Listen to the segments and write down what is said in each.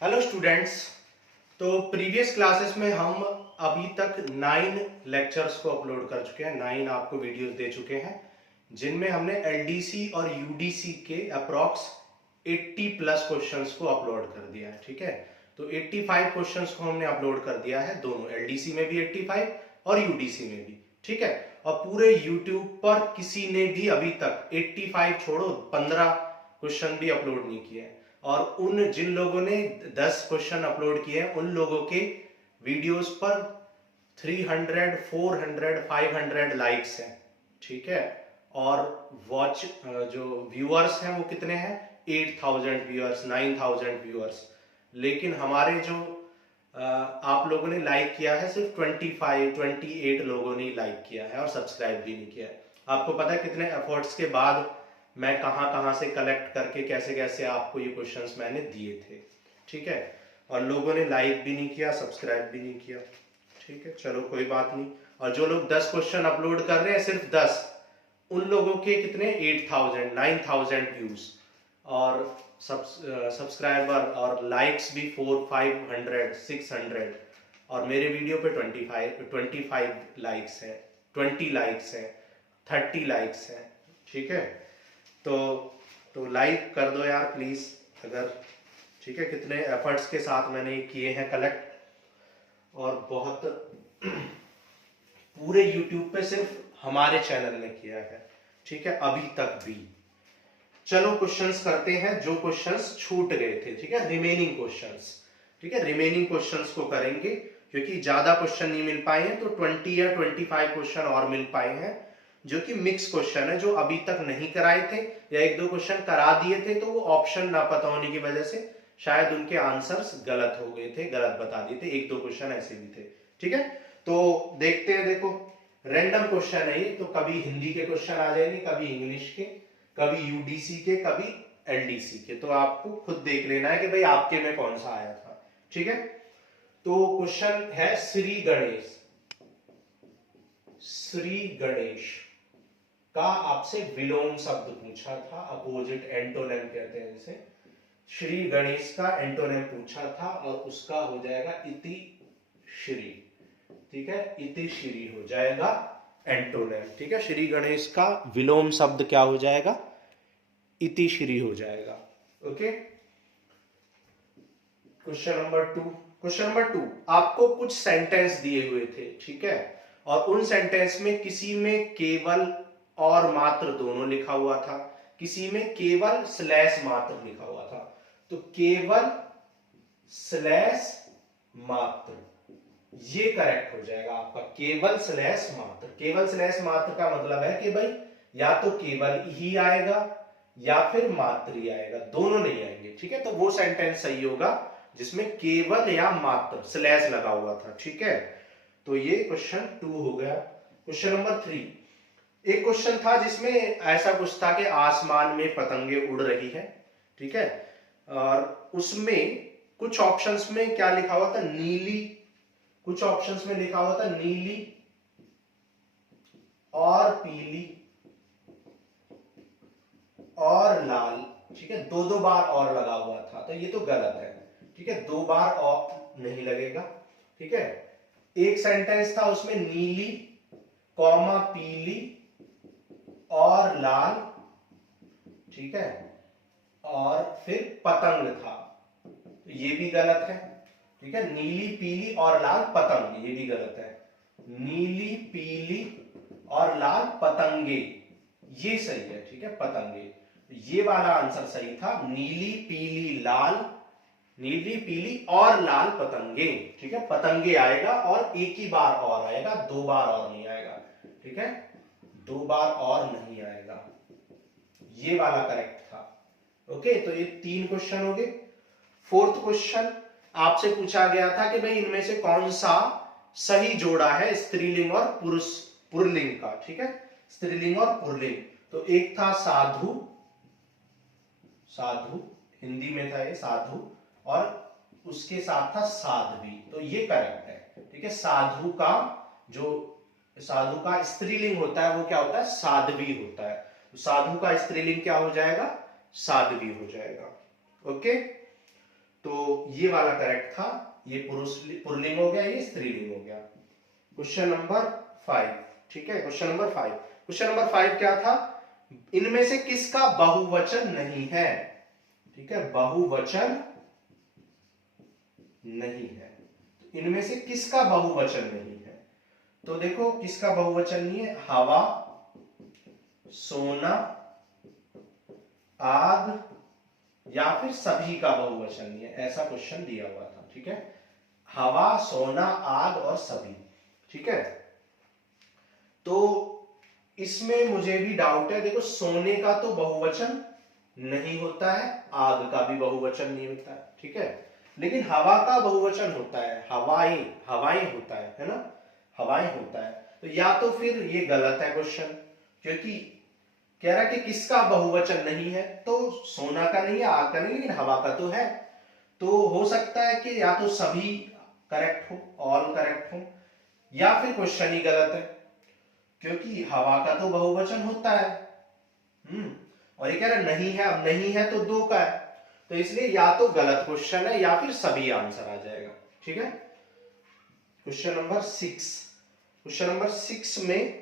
Hello students. तो previous classes में हम अभी तक 9 लेक्चर्स को अपलोड कर चुके हैं, 9 आपको वीडियोस दे चुके हैं, जिनमें हमने एलडीसी और यूडीसी के अप्रॉक्स 80 प्लस क्वेश्चंस को अपलोड कर दिया है। ठीक है, तो 85 क्वेश्चंस को हमने अपलोड कर दिया है, दोनों एलडीसी में भी 85 और यूडीसी में भी। ठीक है, और पूरे यूट्यूब पर किसी ने भी अभी तक 85 छोड़ो 15 क्वेश्चन भी अपलोड नहीं किए हैं। और उन जिन लोगों ने 10 क्वेश्चन अपलोड किए हैं उन लोगों के वीडियोस पर 300, 400, 500 लाइक्स हैं। ठीक है, और वॉच जो व्यूअर्स हैं वो कितने हैं, 8000 व्यूअर्स, 9000 व्यूअर्स। लेकिन हमारे जो आप लोगों ने लाइक किया है सिर्फ 25, 28 लोगों ने लाइक किया है और सब्सक्राइब भी नहीं किया है। आपको पता है कितने एफर्ट्स के बाद मैं कहां कहां से कलेक्ट करके कैसे कैसे आपको ये क्वेश्चंस मैंने दिए थे। ठीक है, और लोगों ने लाइक भी नहीं किया, सब्सक्राइब भी नहीं किया। ठीक है, चलो कोई बात नहीं। और जो लोग 10 क्वेश्चन अपलोड कर रहे हैं, सिर्फ 10, उन लोगों के कितने 8000, 9000 व्यूज और सब्सक्राइबर और लाइक्स भी 400, 500, 600। और मेरे वीडियो पे 25 लाइक्स हैं, 20 लाइक्स हैं, 30 लाइक्स हैं। ठीक है, तो लाइक कर दो यार प्लीज अगर। ठीक है, कितने एफर्ट्स के साथ मैंने किए हैं कलेक्ट, और बहुत पूरे यूट्यूब पे सिर्फ हमारे चैनल ने किया है। ठीक है, अभी तक भी। चलो क्वेश्चंस करते हैं जो क्वेश्चंस छूट गए थे। ठीक है, रिमेनिंग क्वेश्चंस। ठीक है, रिमेनिंग क्वेश्चंस को करेंगे क्योंकि ज्यादा क्वेश्चन नहीं मिल पाए हैं, तो 20 या 25 क्वेश्चन और मिल पाए हैं जो कि मिक्स क्वेश्चन है, जो अभी तक नहीं कराए थे या एक दो क्वेश्चन करा दिए थे, तो वो ऑप्शन ना पता होने की वजह से शायद उनके आंसर्स गलत हो गए थे, गलत बता दिए थे। एक दो क्वेश्चन ऐसे भी थे। ठीक है, तो देखते हैं। देखो, रैंडम क्वेश्चन है ये, तो कभी हिंदी के क्वेश्चन आ जाएंगे, कभी इंग्लिश के, कभी यूडीसी के, कभी एलडीसी के। तो आपको खुद देख लेना है कि भाई आपके में कौन सा आया था। ठीक है, तो क्वेश्चन है श्री गणेश। श्री गणेश का आपसे विलोम शब्द पूछा था, अपोजिट एंटोनिम कहते हैं जिसे। श्री गणेश का एंटोनिम पूछा था और उसका हो जाएगा इति श्री। ठीक है, इति श्री हो जाएगा एंटोनिम। ठीक है, श्री गणेश का विलोम शब्द क्या हो जाएगा, इति श्री हो जाएगा। Okay, question number 2। Question number 2, आपको कुछ सेंटेंस दिए हुए थे। ठीक है, और उन सेंटेंस में किसी में केवल और मात्र दोनों लिखा हुआ था, किसी में केवल स्लैश मात्र लिखा हुआ था। तो केवल स्लैश मात्र, ये करेक्ट हो जाएगा आपका, केवल स्लैश मात्र। केवल स्लैश मात्र का मतलब है कि भाई या तो केवल ही आएगा या फिर मात्र ही आएगा, दोनों नहीं आएंगे। ठीक है, तो वो सेंटेंस सही होगा जिसमें केवल या मात्र स्लैश लगा हुआ था। ठीक है, तो ये क्वेश्चन 2 हो गया। क्वेश्चन नंबर 3, एक क्वेश्चन था जिसमें ऐसा कुछ था कि आसमान में पतंगे उड़ रही है। ठीक है, और उसमें कुछ ऑप्शंस में क्या लिखा हुआ था, नीली, कुछ ऑप्शंस में लिखा हुआ था नीली और पीली और लाल। ठीक है, दो दो बार और लगा हुआ था, तो ये तो गलत है। ठीक है, 2 बार और नहीं लगेगा। ठीक है, एक सेंटेंस था उसमें नीली कॉमा पीली और लाल। ठीक है, और फिर पतंग था, तो ये भी गलत है। ठीक है, नीली पीली और लाल पतंग, ये भी गलत है। नीली पीली और लाल पतंगे, ये सही है। ठीक है, पतंगे, ये वाला आंसर सही था, नीली पीली लाल, नीली पीली और लाल पतंगे। ठीक है, पतंगे आएगा और एक ही बार और आएगा, 2 बार और नहीं आएगा। ठीक है, 2 बार और नहीं आएगा, ये वाला करेक्ट था। ओके, तो ये 3 क्वेश्चन हो गए। 4th क्वेश्चन आपसे पूछा गया था कि भाई इनमें से कौन सा सही जोड़ा है स्त्रीलिंग और पुल्लिंग का। ठीक है, स्त्रीलिंग और पुल्लिंग, तो एक था साधु, साधु हिंदी में था ये साधु, और उसके साथ था साध्वी, तो ये करेक्ट है। ठीक है, साधु का जो साधु का स्त्रीलिंग होता है वो क्या होता है, साध्वी होता है। तो साधु का स्त्रीलिंग क्या हो जाएगा, साध्वी हो जाएगा। ओके, तो ये वाला करेक्ट था, ये पुल्लिंग हो गया, ये स्त्रीलिंग हो गया। क्वेश्चन नंबर 5, ठीक है, क्वेश्चन नंबर 5। क्वेश्चन नंबर 5 क्या था, इनमें से किसका बहुवचन नहीं है, ठीक है, बहुवचन नहीं है, तो इनमें से किसका बहुवचन नहीं है। तो देखो किसका बहुवचन नहीं है, हवा, सोना, आग या फिर सभी का बहुवचन नहीं है, ऐसा क्वेश्चन दिया हुआ था, ठीक है, हवा, सोना, आग और सभी, ठीक है। तो इसमें मुझे भी डाउट है, देखो सोने का तो बहुवचन नहीं होता है, आग का भी बहुवचन नहीं होता है, ठीक है, लेकिन हवा का बहुवचन होता है, हवाएं, हवाएं होता है ना, हवाएं होता है। तो या तो फिर ये गलत है क्वेश्चन, क्योंकि कह रहा है कि किसका बहुवचन नहीं है, तो सोना का नहीं है, आग का नहीं, लेकिन हवा का तो है। तो हो सकता है कि या तो सभी करेक्ट हो, ऑल करेक्ट हो, या फिर क्वेश्चन ही गलत है, क्योंकि हवा का तो बहुवचन होता है। और ये कह रहा नहीं है, अब नहीं है तो दो का है, तो इसलिए या तो गलत क्वेश्चन है या फिर सभी आंसर आ जाएगा, ठीक है। क्वेश्चन नंबर 6, क्वेश्चन नंबर 6 में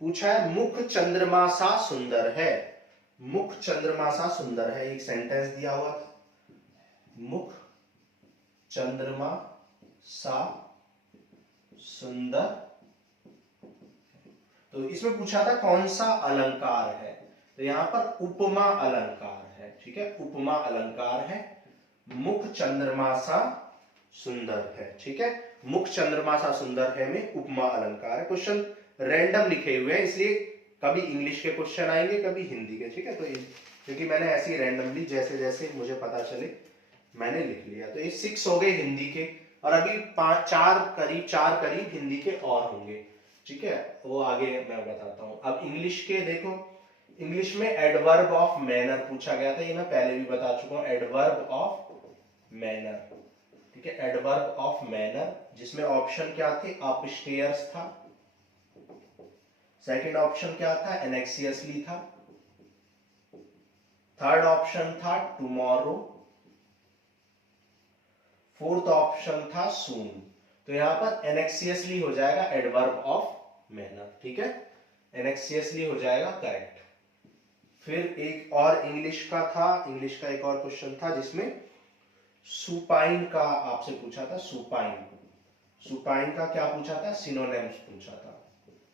पूछा है मुख चंद्रमा सा सुंदर है, मुख चंद्रमा सा सुंदर है, एक सेंटेंस दिया हुआ था, मुख चंद्रमा सा सुंदर, तो इसमें पूछा था कौन सा अलंकार है, तो यहां पर उपमा अलंकार है, ठीक है, उपमा अलंकार है, मुख चंद्रमा सा सुंदर है, ठीक है, मुख चंद्रमा सा सुंदर है में उपमा अलंकार है। क्वेश्चन रैंडम लिखे हुए हैं, इसलिए कभी इंग्लिश के क्वेश्चन आएंगे, कभी हिंदी के, ठीक है, तो क्योंकि मैंने ऐसे ही रैंडमली जैसे जैसे मुझे पता चले मैंने लिख लिया। तो ये 6 हो गए हिंदी के, और अभी 4 करीब हिंदी के और होंगे, ठीक है, वो आगे मैं बताता हूं। अब इंग्लिश के देखो, इंग्लिश में एडवर्ब ऑफ मैनर पूछा गया था, ये मैं पहले भी बता चुका हूं, एडवर्ब ऑफ मैनर, ठीक है, एडवर्ब ऑफ मैनर, जिसमें ऑप्शन क्या थे, अपस्टेयर्स था, सेकंड ऑप्शन क्या था, एनेक्सियसली था, थर्ड ऑप्शन था टुमारो, फोर्थ ऑप्शन था सून। तो यहां पर एनेक्सियसली हो जाएगा एडवर्ब ऑफ मैनर, ठीक है, एनेक्सियसली हो जाएगा करेक्ट। फिर एक और इंग्लिश का था, इंग्लिश का एक और क्वेश्चन था जिसमें सुपाइन का आपसे पूछा था, सुपाइन, सुपाइन का क्या पूछा था, सिनोनिम्स पूछा था,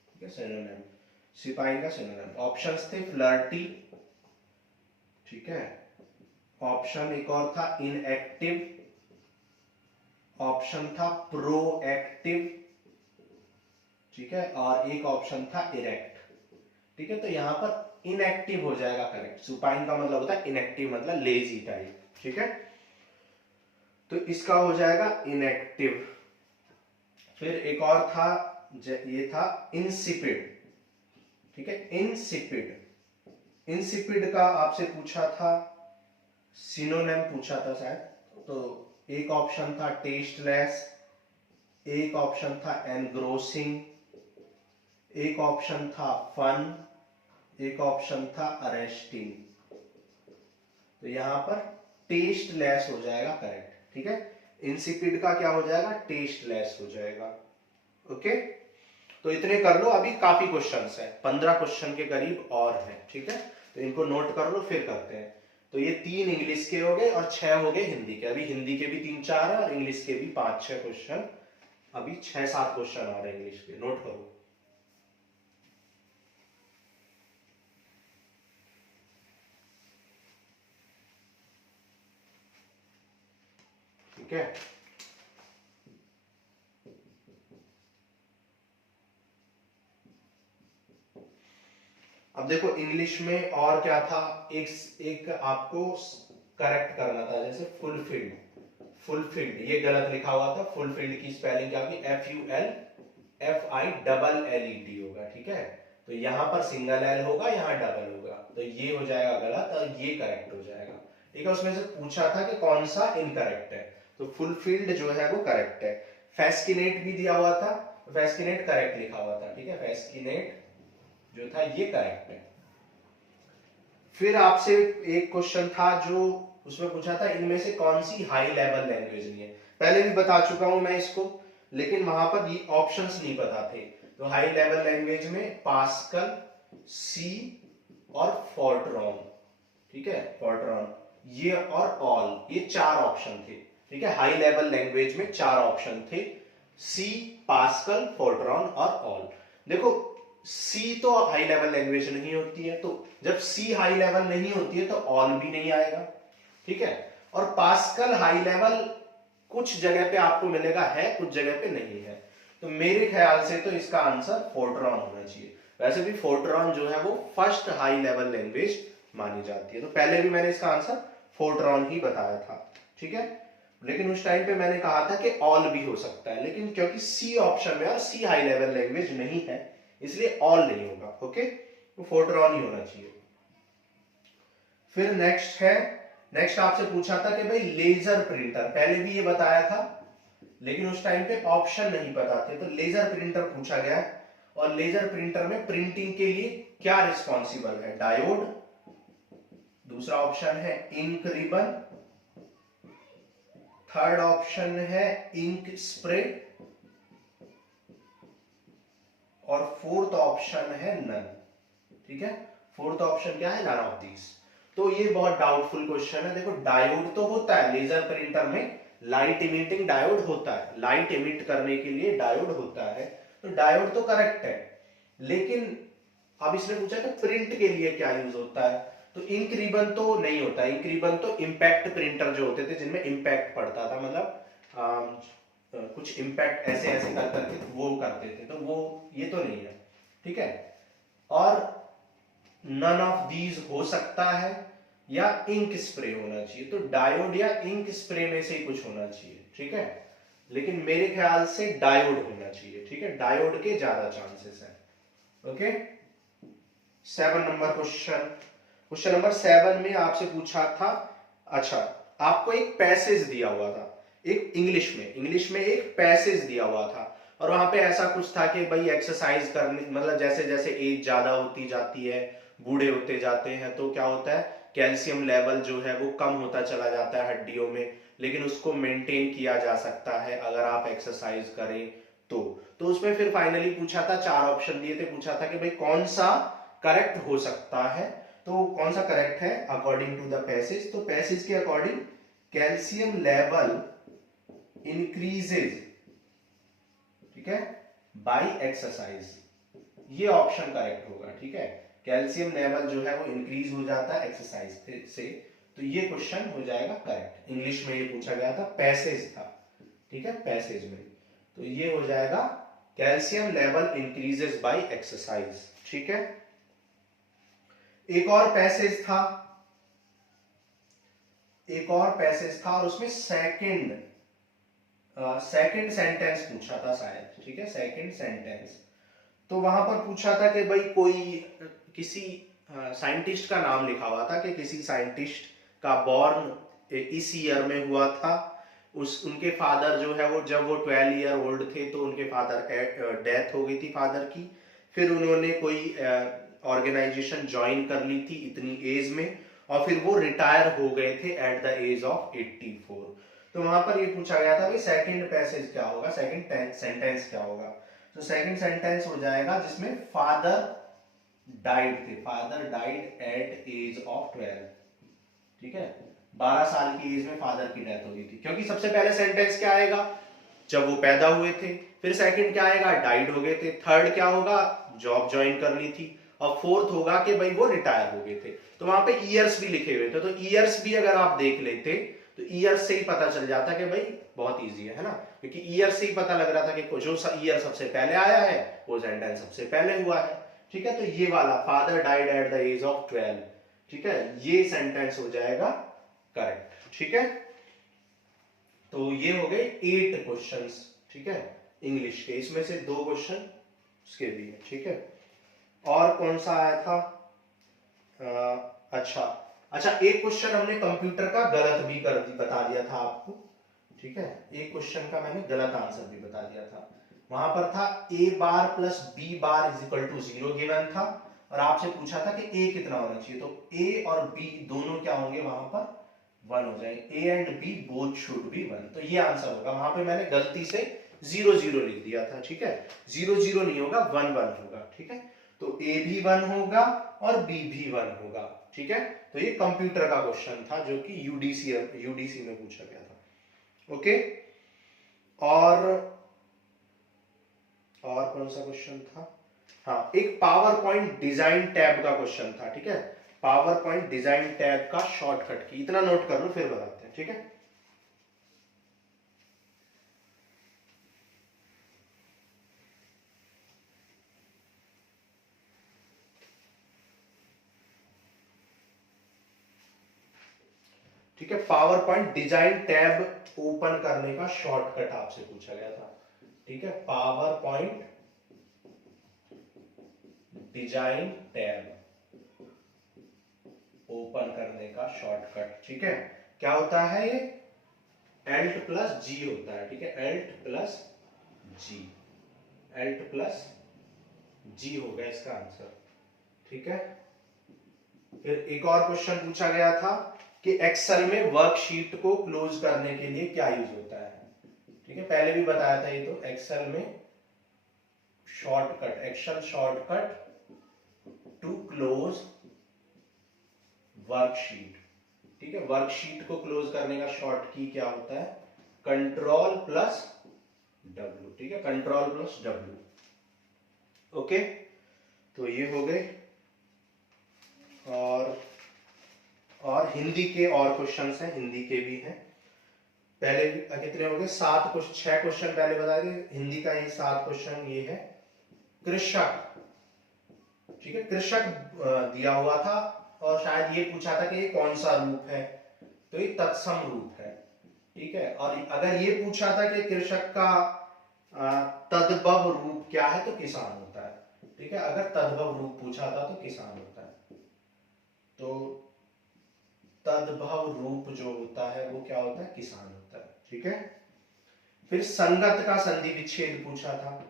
ठीक है, सिनोनिम, सुपाइन का सिनोनिम। ऑप्शंस थे फ्लर्टी, ठीक है, ऑप्शन एक और था इनएक्टिव, ऑप्शन था प्रोएक्टिव, ठीक है, और एक ऑप्शन था इरेक्ट, ठीक है, तो यहां पर इनएक्टिव हो जाएगा करेक्ट, सुपाइन का मतलब होता है इनएक्टिव, मतलब लेजी टाइप, ठीक है, तो इसका हो जाएगा इनएक्टिव। फिर एक और था, ये था इंसिपिड, ठीक है, इंसिपिड, इंसिपिड का आपसे पूछा था, सिनोनिम पूछा था शायद, तो एक ऑप्शन था टेस्टलेस, एक ऑप्शन था एनग्रोसिंग, एक ऑप्शन था फन, एक ऑप्शन था अरेस्टिंग, तो यहां पर टेस्टलेस हो जाएगा करेक्ट, ठीक है, इंसिपिड का क्या हो जाएगा, टेस्टलेस हो जाएगा, ओके। तो इतने कर लो, अभी काफी क्वेश्चंस है, 15 क्वेश्चन के करीब और है, ठीक है, तो इनको नोट कर लो, फिर करते हैं। तो ये 3 इंग्लिश के हो गए और 6 हो गए हिंदी के, अभी हिंदी के भी 3-4 है और इंग्लिश के भी 5-6 क्वेश्चन, अभी 6-7 क्वेश्चन और है इंग्लिश के, नोट करो, ठीक है। अब देखो इंग्लिश में और क्या था, एक आपको करेक्ट करना था, जैसे फुलफिल्ड, फुलफिल्ड ये गलत लिखा हुआ था, फुलफिल्ड की स्पेलिंग क्या होगी, FULFILLED होगा, ठीक है, तो यहां पर सिंगल एल होगा, यहां डबल होगा, तो ये हो जाएगा गलत और ये करेक्ट हो जाएगा, ठीक है। उसमें से पूछा था कि कौन सा इनकरेक्ट है, तो फुलफिल्ड जो है वो करेक्ट है। फेस्किनेट भी दिया हुआ था, फेस्किनेट करेक्ट लिखा हुआ था, ठीक है, फेस्किनेट जो था ये करेक्ट है। फिर आपसे एक क्वेश्चन था जो उसमें पूछा था इनमें से कौन सी हाई लेवल लैंग्वेज नहीं है। पहले भी बता चुका हूं मैं इसको, लेकिन वहां पर ये ऑप्शंस नहीं पता थे। तो हाई लेवल लैंग्वेज में पास्कल, सी और फोर्ट्रॉन, ठीक है, फोर्ट्रॉन ये और ऑल, ये 4 ऑप्शन थे। ठीक है, हाई लेवल लैंग्वेज में 4 ऑप्शन थे, सी, पास्कल, फोर्ट्रॉन और ऑल। देखो सी तो हाई लेवल लैंग्वेज नहीं होती है, तो जब सी हाई लेवल नहीं होती है तो ऑल भी नहीं आएगा। ठीक है, और पास्कल हाई लेवल कुछ जगह पे आपको मिलेगा है, कुछ जगह पे नहीं है। तो मेरे ख्याल से तो इसका आंसर फोर्ट्रॉन होना चाहिए। वैसे भी फोर्ट्रॉन जो है वो फर्स्ट हाई लेवल लैंग्वेज मानी जाती है, तो पहले भी मैंने इसका आंसर फोर्ट्रॉन ही बताया था। ठीक है, लेकिन उस टाइम पे मैंने कहा था कि ऑल भी हो सकता है, लेकिन क्योंकि सी ऑप्शन में और सी हाई लेवल लैंग्वेज नहीं है इसलिए ऑल नहीं होगा। ओके, तो फोर्ट्रॉन ही होना चाहिए। फिर नेक्स्ट आपसे पूछा था कि भाई लेजर प्रिंटर, पहले भी ये बताया था लेकिन उस टाइम पे ऑप्शन नहीं पता थे, तो लेजर प्रिंटर पूछा गया। और लेजर प्रिंटर में प्रिंटिंग के लिए क्या रिस्पॉन्सिबल है? डायोड, दूसरा ऑप्शन है इंक रिबन, थर्ड ऑप्शन है इंक स्प्रे और फोर्थ ऑप्शन है नन। ठीक है, फोर्थ ऑप्शन क्या है? None of these. तो ये बहुत डाउटफुल क्वेश्चन है। देखो डायोड तो होता है लेजर प्रिंटर में, लाइट इमिटिंग डायोड होता है, लाइट इमिट करने के लिए डायोड होता है, तो डायोड तो करेक्ट है। लेकिन अब इसने पूछा कि प्रिंट के लिए क्या यूज होता है, तो इंक रिबन तो नहीं होता। इंक रिबन तो इंपैक्ट प्रिंटर जो होते थे जिनमें इंपैक्ट पड़ता था, मतलब कुछ इंपैक्ट ऐसे ऐसे कर करके वो करते थे, तो वो ये तो नहीं है। ठीक है, और नन ऑफ दीज हो सकता है या इंक स्प्रे होना चाहिए, तो डायोड या इंक स्प्रे में से ही कुछ होना चाहिए। ठीक है, लेकिन मेरे ख्याल से डायोड होना चाहिए। ठीक है, डायोड के ज्यादा चांसेस हैं। ओके, 7 नंबर क्वेश्चन नंबर 7 में आपसे पूछा था, अच्छा आपको एक पैसेज दिया हुआ था, एक इंग्लिश में एक पैसेज दिया हुआ था, और वहां पे ऐसा कुछ था कि भाई एक्सरसाइज करने, मतलब जैसे जैसे एज ज्यादा होती जाती है, बूढ़े होते जाते हैं, तो क्या होता है कैल्शियम लेवल जो है वो कम होता चला जाता है हड्डियों में, लेकिन उसको मेंटेन किया जा सकता है अगर आप एक्सरसाइज करें तो उसमें फिर फाइनली पूछा था, 4 ऑप्शन दिए थे, पूछा था कि भाई कौन सा करेक्ट हो सकता है, तो कौन सा करेक्ट है अकॉर्डिंग टू द पैसेज। तो पैसेज के अकॉर्डिंग कैल्शियम लेवल इंक्रीजेज, ठीक है, बाय एक्सरसाइज, ये ऑप्शन करेक्ट होगा। ठीक है, कैल्शियम लेवल जो है वो इंक्रीज हो जाता है एक्सरसाइज से, तो ये क्वेश्चन हो जाएगा करेक्ट। इंग्लिश में ये पूछा गया था, पैसेज था। ठीक है, पैसेज में, तो ये हो जाएगा calcium level increases by exercise. ठीक है, एक और पैसेज था और उसमें सेकंड सेंटेंस पूछा था शायद। ठीक है, सेकंड सेंटेंस, तो वहां पर पूछा था कि भाई कोई किसी साइंटिस्ट का नाम लिखा हुआ था कि किसी साइंटिस्ट का बॉर्न इस ईयर में हुआ था, उनके फादर जो है वो जब वो 12 ईयर ओल्ड थे तो उनके फादर डेथ हो गई थी फादर की, फिर उन्होंने कोई ऑर्गेनाइजेशन ज्वाइन कर ली थी इतनी एज में, और फिर वो रिटायर हो गए थे एट द एज ऑफ 84। तो वहां पर ये पूछा गया था भाई सेकंड पैसेज क्या होगा, सेकंड सेंटेंस क्या होगा। तो सेकंड सेंटेंस हो जाएगा जिसमें फादर डाइड थे, father died at age of 12। ठीक है, 12 साल की एज में फादर की डेथ हो गई थी, क्योंकि सबसे पहले सेंटेंस क्या आएगा जब वो पैदा हुए थे, फिर सेकंड क्या आएगा डाइड हो गए थे, थर्ड क्या होगा जॉब ज्वाइन कर ली थी, और फोर्थ होगा कि भाई वो रिटायर हो गए थे। तो वहां पे ईयर्स भी लिखे हुए थे, तो ईयर्स भी अगर आप देख लेते तो ईयर्स से ही पता चल जाता कि भाई बहुत इजी है ना, क्योंकि ईयर से ही पता लग रहा था कि जो ईयर सबसे पहले आया है वो सेंटेंस सबसे पहले हुआ है। ठीक है, तो ये वाला father died at the age of 12, ठीक है, ये सेंटेंस हो जाएगा करेक्ट। ठीक है, तो ये हो गए 8 क्वेश्चंस। ठीक है, इंग्लिश के, इसमें से 2 क्वेश्चन उसके भी है। ठीक है, और कौन सा आया था, अच्छा एक क्वेश्चन हमने कंप्यूटर का गलत भी बता दिया था आपको। ठीक है, एक क्वेश्चन का मैंने गलत आंसर भी बता दिया था। वहां पर था a bar plus b bar is equal to 0 given था, और आपसे पूछा था कि a कितना होना चाहिए, तो a और b दोनों क्या होंगे वहां पर 1 हो जाए, A and B both should be 1। तो ये आंसर होगा। वहां पे मैंने गलती से 0 0 लिख दिया था, ठीक है। 0 0 नहीं होगा, 1 1 होगा, ठीक है। तो ए भी 1 होगा और बी भी 1 होगा, ठीक है। तो ये कंप्यूटर का क्वेश्चन था जो कि यूडीसी में पूछा गया था। ओके, और कौन सा क्वेश्चन था? हाँ, एक पावर पॉइंट डिजाइन टैब का क्वेश्चन था, ठीक है। पावर पॉइंट डिजाइन टैब का शॉर्टकट की, इतना नोट कर लो फिर बताते हैं, ठीक है। ठीक है, power point design tab open करने का शॉर्टकट आपसे पूछा गया था, ठीक है। Power point design tab open करने का शॉर्टकट, ठीक है। क्या होता है ये? Alt प्लस जी होता है, ठीक है। Alt प्लस जी, Alt प्लस जी होगा इसका आंसर, ठीक है। फिर एक और क्वेश्चन पूछा गया था कि एक्सेल में वर्कशीट को क्लोज करने के लिए क्या यूज होता है, ठीक है। पहले भी बताया था ये, तो एक्सेल में shortcut, Excel shortcut to close worksheet, ठीक है। वर्कशीट को क्लोज करने का शॉर्ट की क्या होता है? कंट्रोल प्लस डब्ल्यू, ठीक है। Control plus W. ओके, तो ये हो गए। और हिंदी के और क्वेश्चंस हैं, हिंदी के भी हैं। पहले कितने हो गए? 7 क्वेश्चन, 6 क्वेश्चन पहले बताए थे। हिंदी का ये 7 क्वेश्चन ये है। कृषक, ठीक है, कृषक दिया हुआ था और शायद ये पूछा था कि ये कौन सा रूप है, तो ये तत्सम रूप है, ठीक है। और अगर ये पूछा था कि कृषक का तद्भव रूप क्या है, तो किसान होता है, ठीक है। अगर तद्भव रूप पूछा था तो किसान होता है। तो तद्भव रूप जो होता है वो क्या होता है? किसान होता है, ठीक है। फिर संगत का संधि विच्छेद पूछा था।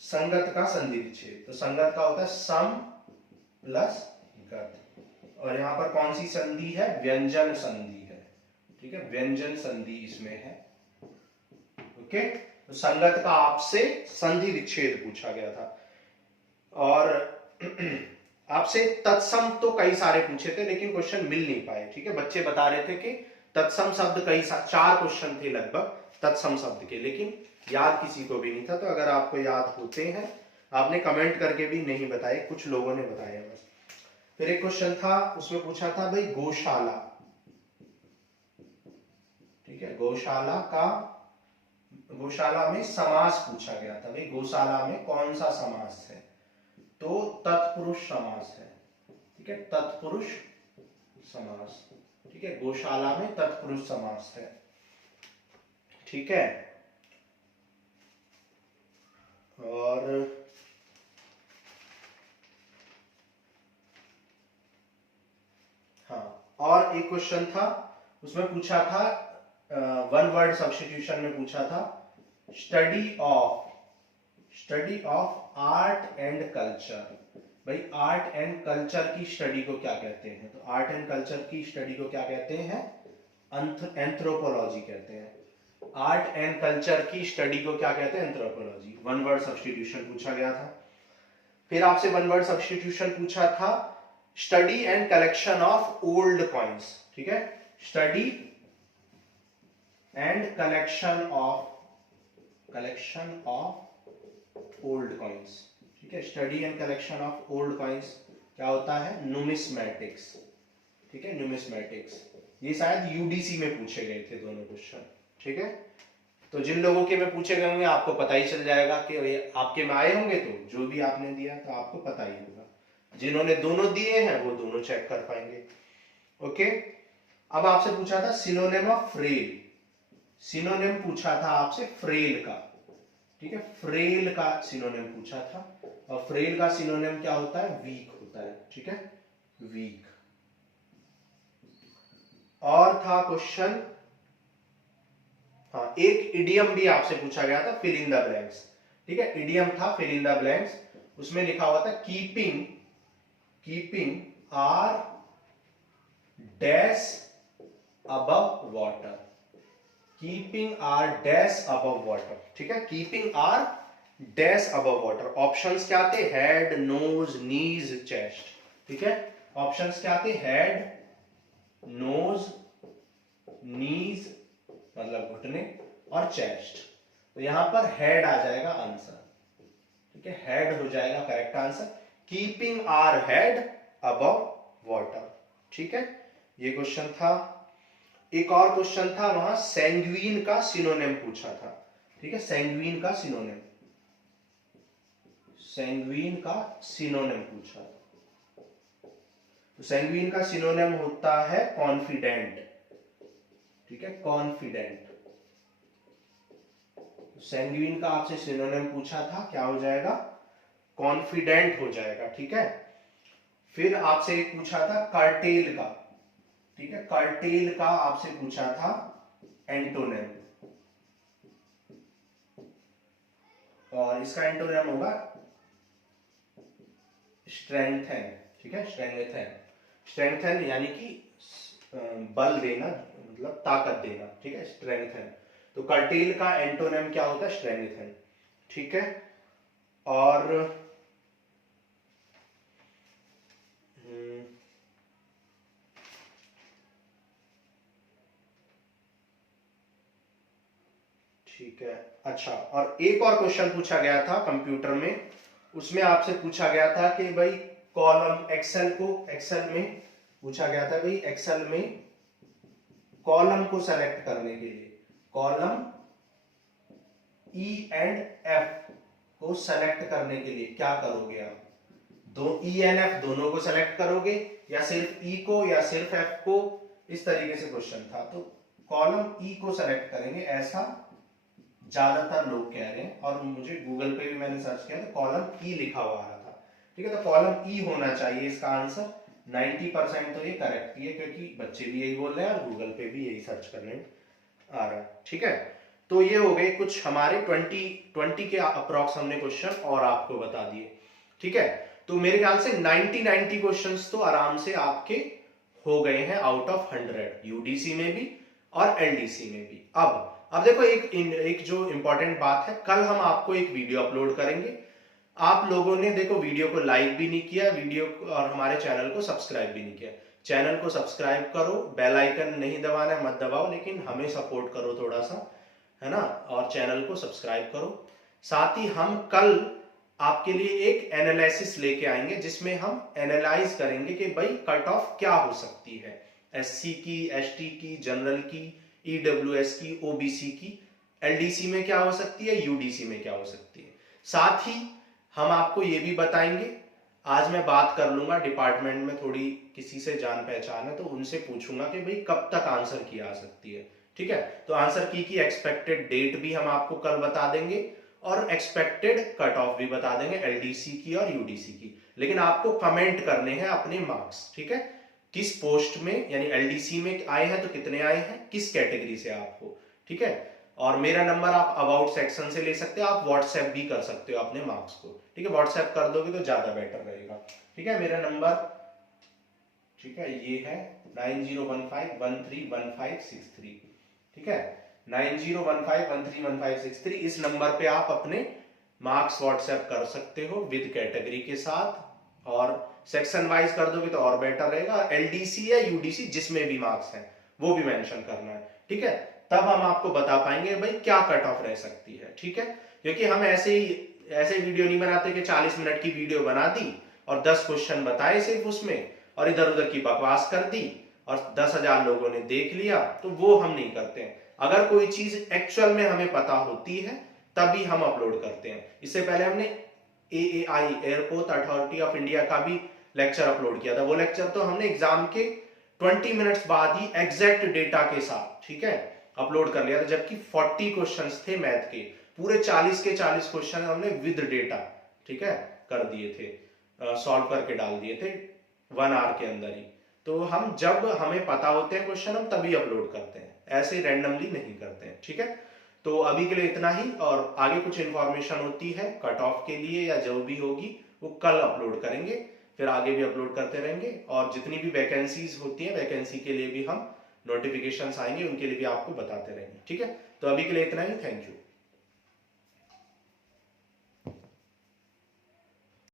संगत का संधि विच्छेद, तो संगत का होता है सम प्लस गत, और यहां पर कौन सी संधि है? व्यंजन संधि है, ठीक है। व्यंजन संधि इसमें है, ओके। तो संगत का आपसे संधि विच्छेद पूछा गया था। और आपसे तत्सम तो कई सारे पूछे थे लेकिन क्वेश्चन मिल नहीं पाए, ठीक है। बच्चे बता रहे थे कि तत्सम शब्द 4 क्वेश्चन थे लगभग तत्सम शब्द के, लेकिन याद किसी को भी नहीं था। तो अगर आपको याद होते हैं, आपने कमेंट करके भी नहीं बताए, कुछ लोगों ने बताया बस। फिर एक क्वेश्चन था, उसमें पूछा था भाई गौशाला, ठीक है। गौशाला में समास पूछा गया था, भाई गौशाला में कौन सा समास है? तो तत्पुरुष समास है, ठीक है। तत्पुरुष समास, ठीक है। गौशाला में तत्पुरुष समास है, ठीक है। और हाँ, और एक क्वेश्चन था, उसमें पूछा था वन वर्ड सब्स्टिट्यूशन में पूछा था study of art and culture. भाई आर्ट एंड कल्चर की स्टडी को क्या कहते हैं? तो आर्ट एंड कल्चर की स्टडी को क्या कहते हैं? एंथ्रोपोलॉजी कहते हैं। आर्ट एंड कल्चर की स्टडी को क्या कहते हैं? एंथ्रोपोलॉजी। वन वर्ड सब्स्टिट्यूशन पूछा गया था। फिर आपसे वन वर्ड सब्स्टिट्यूशन पूछा था study and collection of old coins, ठीक है। Study and collection of old coins, ठीक है। Study and collection of old coins क्या होता है? न्यूमिस्मेटिक्स, ठीक है। न्यूमिस्मेटिक्स, ये शायद यूडीसी में पूछे गए थे दोनों क्वेश्चन, ठीक है। तो जिन लोगों के में पूछे गए होंगे आपको पता ही चल जाएगा कि आपके में आए होंगे, तो जो भी आपने दिया तो आपको पता ही होगा। जिन्होंने दोनों दिए हैं वो दोनों चेक कर पाएंगे, ओके। अब आपसे पूछा था सिनोनिम ऑफ फ्रेल। सिनोनिम पूछा था आपसे फ्रेल का, ठीक है। फ्रेल का सिनोनिम पूछा था, और फ्रेल का सिनोनिम क्या होता है? वीक होता है, ठीक है, वीक। और था क्वेश्चन, हाँ, एक इडियम भी आपसे पूछा गया था, फिल इन द ब्लैंक्स, ठीक है। इडियम था फिल इन द ब्लैंक्स, उसमें लिखा हुआ था keeping are dash above water, keeping are dash above water, ठीक है, keeping are dash above water. Options क्या थे? हेड, नोज, नीज, चेस्ट, ठीक है। ऑप्शंस क्या थे? हेड, नोज, नीज मतलब घुटने और चेस्ट। तो यहां पर हेड आ जाएगा आंसर, ठीक है, हेड हो जाएगा correct answer. Keeping are head above water, ठीक है, ये क्वेश्चन था। एक और क्वेश्चन था वहां सैंग्विन का सिनोनिम पूछा था, ठीक है, सैंग्विन का सिनोनिम, सैंग्विन का सिनोनिम पूछा। तो सैंग्विन का सिनोनिम होता है कॉन्फिडेंट, ठीक है, कॉन्फिडेंट। सैंग्विन का आपसे सिनोनिम पूछा था, क्या हो जाएगा? कॉन्फिडेंट हो जाएगा, ठीक है। फिर आपसे एक पूछा था कर्टेल का, ठीक है, कर्टेल का आपसे पूछा था एंटोनिम, और इसका एंटोनिम होगा स्ट्रेंथन, ठीक है, स्ट्रेंथन। स्ट्रेंथन यानी कि बल देना, मतलब ताकत देना, ठीक है, स्ट्रेंथन। तो कर्टेल का एंटोनिम क्या होता है? स्ट्रेंथन, ठीक है। और ठीक है, अच्छा, और एक और क्वेश्चन पूछा गया था कंप्यूटर में, उसमें आपसे पूछा गया था कि भाई कॉलम, एक्सेल में पूछा गया था भाई, एक्सेल में कॉलम को सेलेक्ट करने के लिए, कॉलम ई एंड एफ को सेलेक्ट करने के लिए क्या करोगे आप? दो ई एंड एफ दोनों को सेलेक्ट करोगे, या सिर्फ ई को, या सिर्फ एफ को? इस तरीके से क्वेश्चन था। तो कॉलम ई को सेलेक्ट करेंगे, ऐसा ज्यादातर लोग कह रहे हैं, और मुझे गूगल पे भी मैंने सर्च किया तो कॉलम ई लिखा हुआ आ रहा था, ठीक है। तो कॉलम ई होना चाहिए इसका आंसर। 90% तो ये करेक्ट ही है, क्योंकि बच्चे भी यही बोल रहे हैं और गूगल पे भी यही सर्च करने आ रहा है, ठीक है। तो ये हो गए कुछ हमारे 20 के अप्रॉक्स हमने क्वेश्चन और आपको बता दिए, ठीक है। तो मेरे ख्याल से 90 क्वेश्चंस तो आराम से आपके हो गए हैं आउट ऑफ 100, यूडीसी में भी और एलडीसी में भी। अब देखो एक जो इंपॉर्टेंट बात है, कल हम आपको एक वीडियो अपलोड करेंगे। आप लोगों ने देखो वीडियो को लाइक भी नहीं किया, वीडियो और हमारे चैनल को सब्सक्राइब भी नहीं किया। चैनल को सब्सक्राइब करो, बेल आइकन नहीं दबाना है, मत दबाओ, लेकिन हमें सपोर्ट करो थोड़ा सा, है ना, और चैनल को सब्सक्राइब करो। साथ ही हम कल आपके लिए एक एनालिसिस लेके आएंगे, जिसमें हम एनालाइज करेंगे कि भाई कट ऑफ क्या हो सकती है, एससी की, एसटी की, जनरल की, ईडब्ल्यूएस की, ओबीसी की, एलडीसी में क्या हो सकती है, यूडीसी में क्या हो सकती है। साथ ही हम आपको ये भी बताएंगे, आज मैं बात कर लूंगा डिपार्टमेंट में, थोड़ी किसी से जान पहचान है तो उनसे पूछूंगा कि भाई कब तक आंसर की आ सकती है, ठीक है। तो आंसर की एक्सपेक्टेड डेट भी हम आपको कल बता देंगे, और एक्सपेक्टेड कट ऑफ भी बता देंगे एलडीसी की और यूडीसी की। लेकिन आपको कमेंट करने हैं अपने मार्क्स, ठीक है, किस पोस्ट में, यानी एलडीसी में आए हैं तो कितने आए हैं, किस कैटेगरी से आप हो, ठीक है। और मेरा नंबर आप अबाउट सेक्शन से ले सकते हो, आप व्हाट्सएप भी कर सकते हो अपने मार्क्स को, ठीक है, व्हाट्सएप कर दोगे तो ज्यादा बेटर रहेगा, ठीक है। मेरा नंबर, ठीक है, ये है 9015131563, ठीक है, 9015131563। इस नंबर पे आप अपने मार्क्स व्हाट्सएप कर सकते हो विद कैटेगरी के साथ, और सेक्शन वाइज कर दोगे तो और बेटर रहेगा। एलडीसी या यूडीसी जिसमें भी मार्क्स हैं वो भी मेंशन करना है, ठीक है, तब हम आपको बता पाएंगे भाई क्या कट ऑफ रह सकती है, ठीक है। क्योंकि हम ऐसे वीडियो नहीं बनाते कि 40 मिनट की वीडियो बना दी और 10 क्वेश्चन बताए सिर्फ उसमें, और इधर उधर की बकवास कर दी और 10,000 लोगों ने देख लिया, तो वो हम नहीं करते हैं। अगर कोई चीज एक्चुअल में हमें पता होती है तभी हम अपलोड करते हैं। इससे पहले हमने AAI, airport authority of India का भी लेक्चर अपलोड किया था। वो लेक्चर तो हमने एग्जाम के 20 मिनट्स बाद ही एग्जैक्ट डेटा के साथ, ठीक है, अपलोड कर लिया था, जबकि 40 क्वेश्चंस थे मैथ के, पूरे 40 के 40 क्वेश्चन हमने विद डेटा, ठीक है, कर दिए थे, सॉल्व करके डाल दिए थे 1 आवर के अंदर ही। तो हम जब हमें पता होते हैं क्वेश्चन हम तभी अपलोड करते हैं, ऐसे रैंडमली नहीं करते हैं, ठीक है। तो अभी के लिए इतना ही, और आगे कुछ इंफॉर्मेशन होती है कट ऑफ के लिए या जो भी होगी वो कल अपलोड करेंगे, फिर आगे भी अपलोड करते रहेंगे। और जितनी भी वैकेंसीज होती हैं, वैकेंसी के लिए भी हम नोटिफिकेशंस आएंगे उनके लिए भी आपको बताते रहेंगे। ठीक है, तो अभी के लिए इतना ही। Thank you.